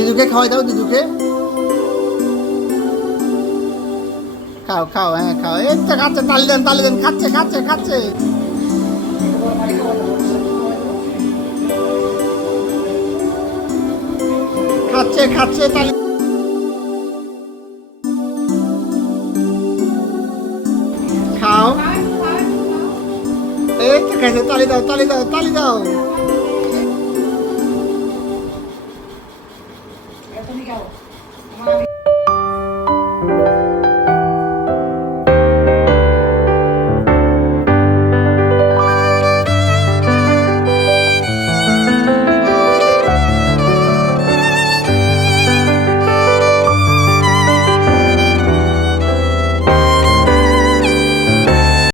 দিদুকে খাওয়াই দাও দিদুকে। খাও খাও, হ্যাঁ খাও। এই তো খাচ্ছে, তালি দেন, খাচ্ছে খাচ্ছে খাচ্ছে। খাচ্ছে খাচ্ছে, তালি। খাও। এই তো খাচ্ছে, তালি দাও তালি দাও তালি দাও।